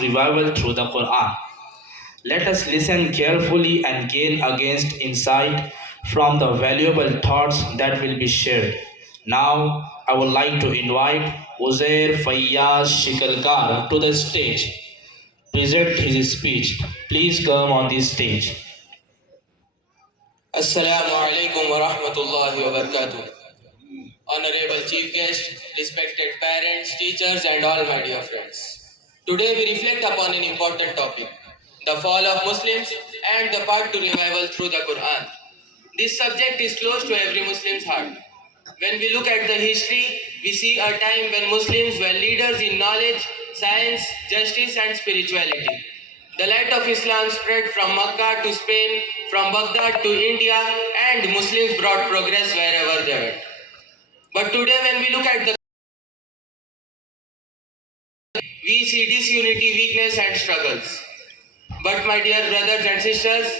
revival through the Quran. Let us listen carefully and gain against insight from the valuable thoughts that will be shared. Now, I would like to invite Uzair Fayyaz Shikalkar to the stage. Present his speech. Please come on the stage. Assalamu alaikum wa rahmatullahi wa barakatuh. Honorable Chief Guest, respected parents, teachers, and all my dear friends. Today we reflect upon an important topic, the fall of Muslims and the path to revival through the Quran. This subject is close to every Muslim's heart. When we look at the history, we see a time when Muslims were leaders in knowledge, science, justice, and spirituality. The light of Islam spread from Makkah to Spain, from Baghdad to India, and Muslims brought progress wherever they went. But today, when we look at we see disunity, weakness, and struggles. But my dear brothers and sisters,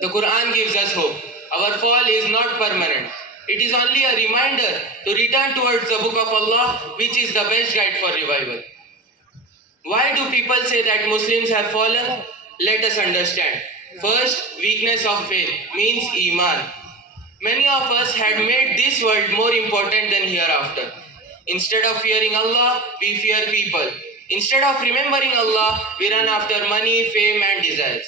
the Quran gives us hope. Our fall is not permanent. It is only a reminder to return towards the book of Allah, which is the best guide for revival. Why do people say that Muslims have fallen? Let us understand. First, weakness of faith means Iman. Many of us had made this world more important than hereafter. Instead of fearing Allah, we fear people. Instead of remembering Allah, we run after money, fame, and desires.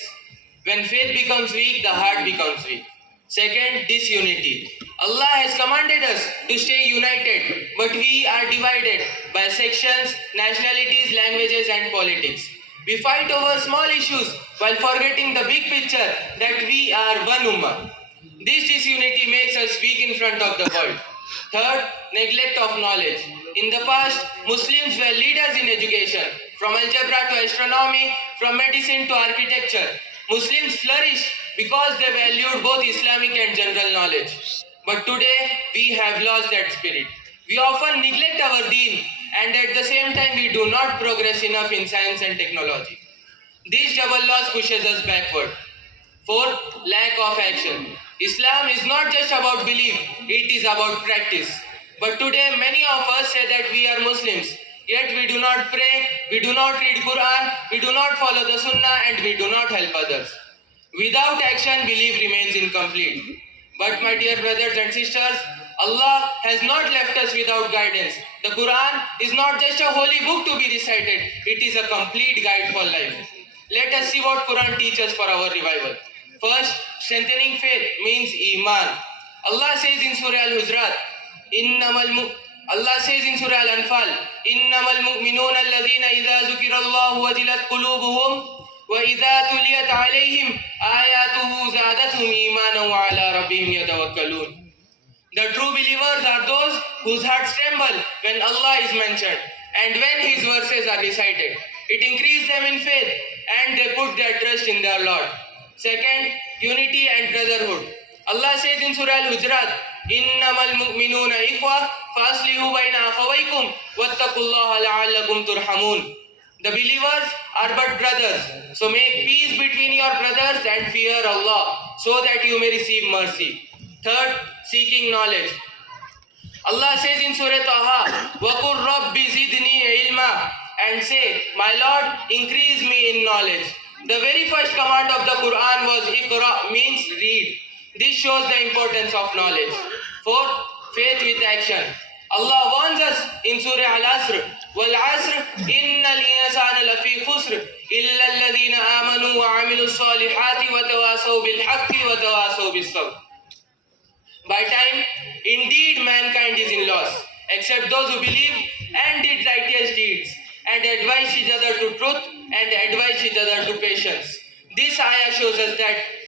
When faith becomes weak, the heart becomes weak. Second, disunity. Allah has commanded us to stay united, but we are divided by sections, nationalities, languages, and politics. We fight over small issues while forgetting the big picture that we are one ummah. This disunity makes us weak in front of the world. Third, neglect of knowledge. In the past, Muslims were leaders in education, from algebra to astronomy, from medicine to architecture. Muslims flourished because they valued both Islamic and general knowledge. But today, we have lost that spirit. We often neglect our deen, and at the same time, we do not progress enough in science and technology. This double loss pushes us backward. Fourth, lack of action. Islam is not just about belief, it is about practice. But today, many of us say that we are Muslims, yet we do not pray, we do not read Quran, we do not follow the Sunnah, and we do not help others. Without action, belief remains incomplete. But my dear brothers and sisters, Allah has not left us without guidance. The Quran is not just a holy book to be recited, it is a complete guide for life. Let us see what Quran teaches for our revival. First, strengthening faith means Iman. Allah says in Surah Al-Hujurat, Allah says in Surah Al-Anfal, إِنَّمَا الْمُؤْمِنُونَ الَّذِينَ إِذَا ذُكِرَ اللَّهُ وَجِلَتْ قُلُوبُهُمْ وَإِذَا تُلِيَتْ عَلَيْهِمْ آيَاتُهُ زَادَتْهُمْ إِيمَانًا وَعَلَى رَبِّهِمْ يَتَوَكَّلُونَ. The true believers are those whose hearts tremble when Allah is mentioned and when His verses are recited. It increases them in faith and they put their trust in their Lord. Second, unity and brotherhood. Allah says in Surah Al-Hujurat, إِنَّمَا الْمُؤْمِنُونَ إِخْوَةٌ فَأَصْلِحُوا بَيْنَ أَخَوَيْكُمْ وَاتَّقُوا اللَّهَ لَعَلَّكُمْ تُرْحَمُونَ. The believers are but brothers, so make peace between your brothers and fear Allah, so that you may receive mercy. Third, seeking knowledge. Allah says in Surah Taha, وَقُلْ رَبِّ زِدْنِي عِلْمًا, and say, my Lord, increase me in knowledge. The very first command of the Quran was Iqra, means read. This shows the importance of knowledge. Fourth, faith with action. Allah warns us in Surah Al-Asr, وَالْعَصْرِ إِنَّ الْإِنسَانَ لَفِي خُسْرٍ إِلَّا الَّذِينَ آمَنُوا وَعَمِلُوا الصَّالِحَاتِ وَتَوَاصَوْا بِالْحَقِّ وَتَوَاصَوْا بِالصَّبْرِ. By time, indeed mankind is in loss, except those who believe and did righteous deeds, and advise each other to truth and advise each other to patience. This ayah shows us that